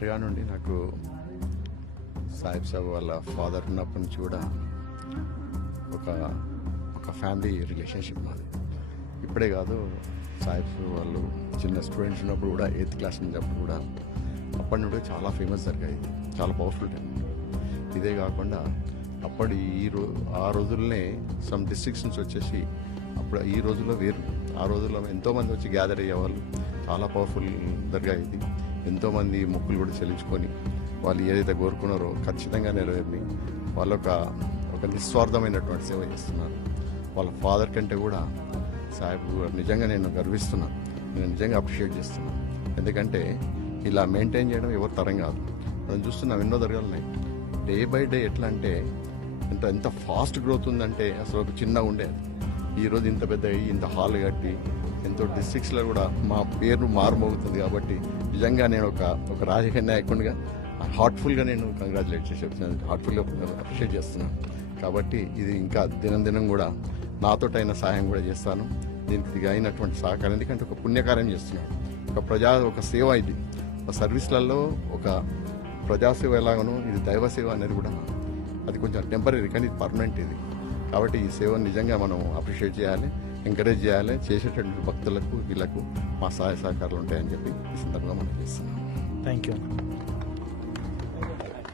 దర్గా నుండి నాకు సాహిబ్ సాబ్ వాళ్ళ ఫాదర్ ఉన్నప్పటి నుంచి కూడా ఒక ఒక ఫ్యామిలీ రిలేషన్షిప్ మాది. ఇప్పుడే కాదు, సాహిబ్ వాళ్ళు చిన్న స్టూడెంట్స్ ఉన్నప్పుడు కూడా 8th క్లాస్ ఉన్నప్పుడు కూడా అప్పటి నుండి చాలా ఫేమస్ దర్గా ఇది, చాలా పవర్ఫుల్ టైం. ఇదే కాకుండా అప్పటి ఆ రోజుల్లోనే సమ్ డిస్ట్రిక్ట్స్ నుంచి వచ్చేసి అప్పుడు ఈ రోజుల్లో వేరు, ఆ రోజుల్లో ఎంతోమంది వచ్చి గ్యాదర్ అయ్యేవాళ్ళు. చాలా పవర్ఫుల్ దర్గా ఇది. ఎంతోమంది మొక్కులు కూడా చెల్లించుకొని వాళ్ళు ఏదైతే కోరుకున్నారో ఖచ్చితంగా నెరవేరి వాళ్ళు ఒక నిస్వార్థమైనటువంటి సేవ చేస్తున్నారు. వాళ్ళ ఫాదర్ కంటే కూడా సాహిబ్ నిజంగా నేను గర్విస్తున్నాను, నేను నిజంగా అప్రిషియేట్ చేస్తున్నాను. ఎందుకంటే ఇలా మెయింటైన్ చేయడం ఎవరి తరం కాదు. మనం చూస్తున్నాం ఎన్నో దర్గాలున్నాయి. డే బై డే ఎట్లా అంటే ఎంత ఫాస్ట్ గ్రోత్ ఉందంటే అసలు ఒక చిన్నగా ఉండేది, ఈరోజు ఇంత పెద్ద ఇంత హాల్ కట్టి ఎంతో డిస్ట్రిక్ట్స్లో కూడా మా పేరు మారుమోగుతుంది. కాబట్టి నిజంగా నేను ఒక రాజకీయ నాయకునిగా హార్ట్ఫుల్గా నేను కంగ్రాచులేట్ చేసి చెప్తున్నాను, హార్ట్ఫుల్గా అప్రిషియేట్ చేస్తున్నాను. కాబట్టి ఇది ఇంకా దినం కూడా నాతోటైన సహాయం కూడా చేస్తాను. దీనికి అయినటువంటి సహకారం, ఎందుకంటే ఒక పుణ్యకార్యం చేస్తున్నాను, ఒక సేవ. ఇది ఒక సర్వీస్లలో ఒక ప్రజాసేవ ఎలాగనో ఇది దైవ సేవ అనేది కూడా అది కొంచెం టెంపరీ కానీ ఇది పర్మనెంట్ ఇది. కాబట్టి ఈ సేవను నిజంగా మనం అప్రిషియేట్ చేయాలి, ఎంకరేజ్ చేయాలి. చేసేటటువంటి భక్తులకు వీళ్ళకు మా సహాయ సహకారాలు ఉంటాయని చెప్పి ఈ సందర్భంగా మనం చేస్తున్నాం. Thank you.